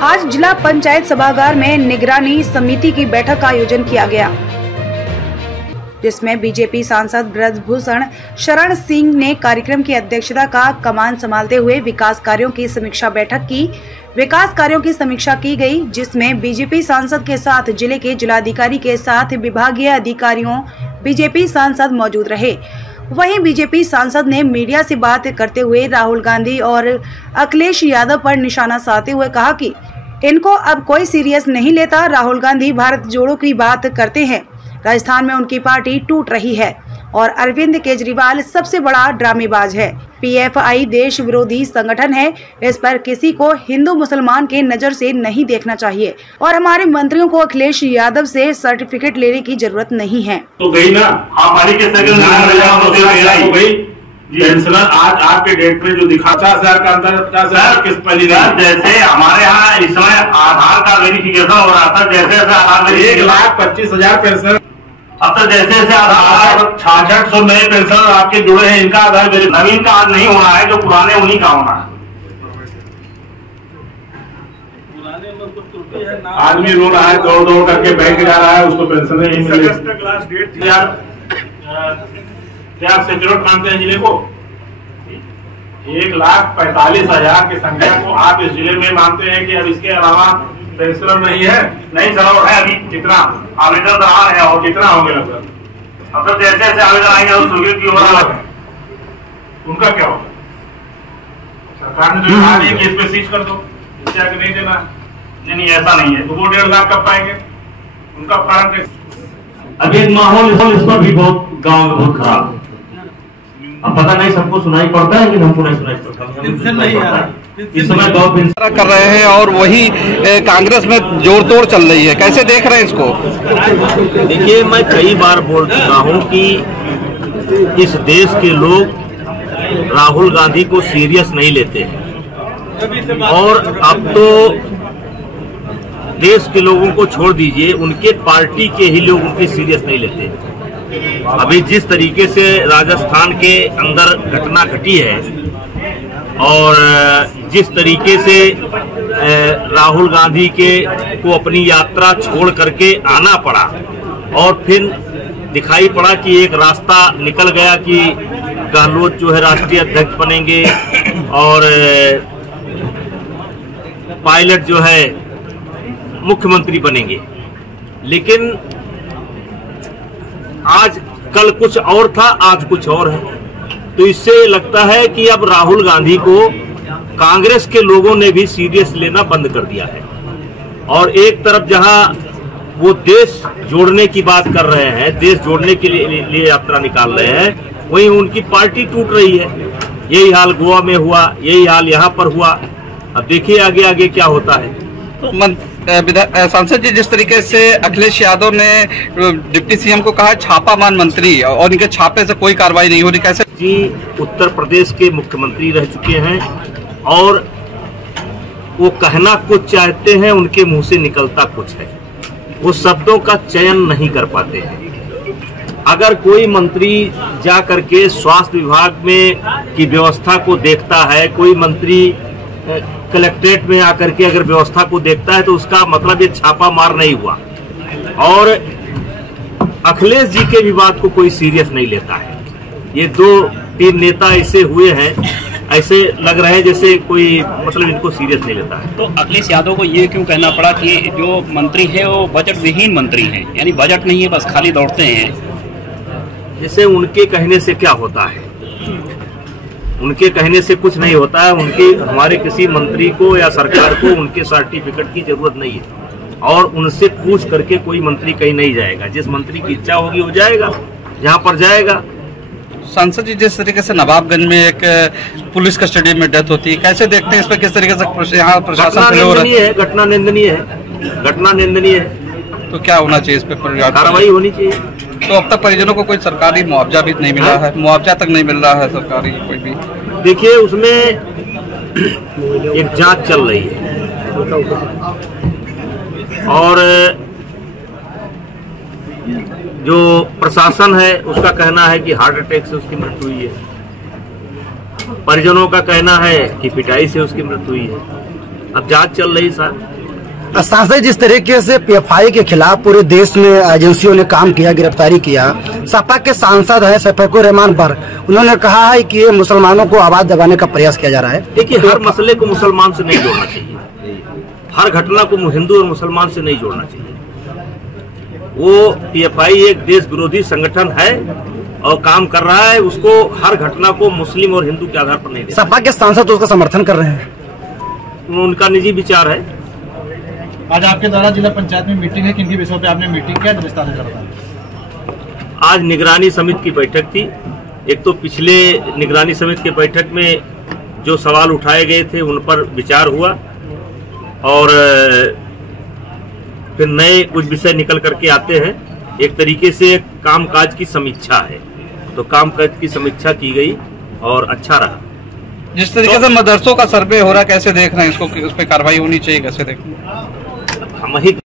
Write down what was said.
आज जिला पंचायत सभागार में निगरानी समिति की बैठक का आयोजन किया गया, जिसमें बीजेपी सांसद ब्रजभूषण शरण सिंह ने कार्यक्रम की अध्यक्षता का कमान संभालते हुए विकास कार्यों की समीक्षा बैठक की। विकास कार्यों की समीक्षा की गई, जिसमें बीजेपी सांसद के साथ जिले के जिलाधिकारी के साथ विभागीय अधिकारियों बीजेपी सांसद मौजूद रहे। वहीं बीजेपी सांसद ने मीडिया से बात करते हुए राहुल गांधी और अखिलेश यादव पर निशाना साधते हुए कहा कि इनको अब कोई सीरियस नहीं लेता। राहुल गांधी भारत जोड़ो की बात करते हैं, राजस्थान में उनकी पार्टी टूट रही है और अरविंद केजरीवाल सबसे बड़ा ड्रामेबाज है। पीएफआई देश विरोधी संगठन है, इस पर किसी को हिंदू मुसलमान के नजर से नहीं देखना चाहिए और हमारे मंत्रियों को अखिलेश यादव से सर्टिफिकेट लेने की जरूरत नहीं है। तो गई ना, हमारी के पेंशनर आज आपके डेट में जो दिखा 50,000 का अंतर, 50,000 किस पहली जैसे हमारे यहाँ इस समय आधार कार्ड वेरिफिकेशन हो रहा था, जैसे 1,25,000 पेंशनर, अब तो जैसे आधार 6600 नए पेंशनर आपके जुड़े हैं, इनका आधार नवीन का आज नहीं होना है, जो पुराने उन्हीं का होना है। आदमी रो रहा है, दौड़ करके बैंक जा रहा है, उसको पेंशन नहीं मिली। क्या आप सेक्योर्ड मानते हैं जिले को? 1,45,000 की संख्या को आप इस जिले में मानते हैं कि अब इसके अलावा पेंशनर नहीं है? नहीं सर, है अभी कितना आवेदन रहा है और कितना होंगे लगभग। अब तो जैसे जैसे आवेदन आएंगे उस सुविधा की ओर अलग है, उनका क्या होगा? सरकार ने जो कहा है कि इसमें सीज कर दो, इससे आगे नहीं देना। नहीं ऐसा नहीं है, तो वो 1.5 लाख कब पाएंगे? उनका कारण कैसे? अभी माहौल इस पर भी बहुत गांव में बहुत खराब है। अब पता नहीं सबको सुनाई पड़ता है कि हमको नहीं सुनाई पड़ता। इस समय गवर्नमेंट कर रहे हैं और वही कांग्रेस में जोर तोड़ चल रही है, कैसे देख रहे हैं इसको? देखिए, मैं कई बार बोल चुका हूं कि इस देश के लोग राहुल गांधी को सीरियस नहीं लेते हैं और अब तो देश के लोगों को छोड़ दीजिए, उनके पार्टी के ही लोग उनकी सीरियस नहीं लेते। अभी जिस तरीके से राजस्थान के अंदर घटना घटी है और जिस तरीके से राहुल गांधी को अपनी यात्रा छोड़ करके आना पड़ा और फिर दिखाई पड़ा कि एक रास्ता निकल गया कि गहलोत जो है राष्ट्रीय अध्यक्ष बनेंगे और पायलट जो है मुख्यमंत्री बनेंगे, लेकिन आज कल कुछ और था, आज कुछ और है। तो इससे लगता है कि अब राहुल गांधी को कांग्रेस के लोगों ने भी सीरियस लेना बंद कर दिया है और एक तरफ जहां वो देश जोड़ने की बात कर रहे हैं, देश जोड़ने के लिए यात्रा निकाल रहे हैं, वहीं उनकी पार्टी टूट रही है। यही हाल गोवा में हुआ, यही हाल यहाँ पर हुआ। अब देखिए आगे आगे क्या होता है। सांसद जी, जिस तरीके से अखिलेश यादव ने डिप्टी सीएम को कहा छापामार मंत्री और इनके छापे से कोई कार्रवाई नहीं हो रही, कैसे? जी, उत्तर प्रदेश के मुख्यमंत्री रह चुके हैं और वो कहना कुछ चाहते हैं, उनके मुंह से निकलता कुछ है, वो शब्दों का चयन नहीं कर पाते हैं। अगर कोई मंत्री जा करके स्वास्थ्य विभाग में की व्यवस्था को देखता है, कोई मंत्री कलेक्ट्रेट में आकर के अगर व्यवस्था को देखता है, तो उसका मतलब ये छापा मार नहीं हुआ। और अखिलेश जी के विवाद को कोई सीरियस नहीं लेता है। ये 2-3 नेता ऐसे हुए हैं, ऐसे लग रहे हैं जैसे कोई मतलब इनको सीरियस नहीं लेता है। तो अखिलेश यादव को ये क्यों कहना पड़ा कि जो मंत्री है वो बजट विहीन मंत्री हैं, यानी बजट नहीं है, बस खाली दौड़ते हैं? जैसे उनके कहने से क्या होता है? उनके कहने से कुछ नहीं होता है। हमारे किसी मंत्री को या सरकार को उनके सर्टिफिकेट की जरूरत नहीं है और उनसे पूछ करके कोई मंत्री कहीं नहीं जाएगा। जिस मंत्री की इच्छा होगी वो जाएगा, जहाँ पर जाएगा। सांसद जी, जिस तरीके से नवाबगंज में एक पुलिस कस्टडी में डेथ होती है, कैसे देखते हैं इस पर? किस तरीके से यहाँ प्रशासन घटना निंदनीय है। तो क्या होना चाहिए इस पर? कार्रवाई होनी चाहिए। तो अब तक परिजनों को कोई सरकारी मुआवजा भी नहीं मिला है, मुआवजा तक नहीं मिल रहा है सरकारी कोई भी। देखिए, उसमें एक जांच चल रही है और जो प्रशासन है उसका कहना है कि हार्ट अटैक से उसकी मृत्यु हुई है। परिजनों का कहना है कि पिटाई से उसकी मृत्यु हुई है। अब जांच चल रही सर। सांसद जिस तरीके से पीएफआई के खिलाफ पूरे देश में एजेंसियों ने काम किया, गिरफ्तारी किया, सपा के सांसद है शफीकुर रहमान बर्क, उन्होंने कहा है कि ये मुसलमानों को आवाज दबाने का प्रयास किया जा रहा है। देखिए, हर मसले को मुसलमान से नहीं जोड़ना चाहिए, हर घटना को हिंदू और मुसलमान से नहीं जोड़ना चाहिए। वो पीएफआई एक देश विरोधी संगठन है और काम कर रहा है, उसको हर घटना को मुस्लिम और हिंदू के आधार पर नहीं। सपा के सांसद उसका समर्थन कर रहे हैं, उनका निजी विचार है। आज आपके द्वारा जिला पंचायत में मीटिंग है, किन विषयों पे आपने मीटिंग किया, तो विस्तार से करता। आज निगरानी समिति की बैठक थी। एक तो पिछले निगरानी समिति की बैठक में जो सवाल उठाए गए थे उन पर विचार हुआ और फिर नए कुछ विषय निकल करके आते हैं। एक तरीके से कामकाज की समीक्षा है, तो कामकाज की समीक्षा की गई और अच्छा रहा। जिस तरीके से मदरसों का सर्वे हो रहा है, कैसे देख रहे हैं इसको, उस पर कार्रवाई होनी चाहिए, कैसे देख रहे हैं? हम ही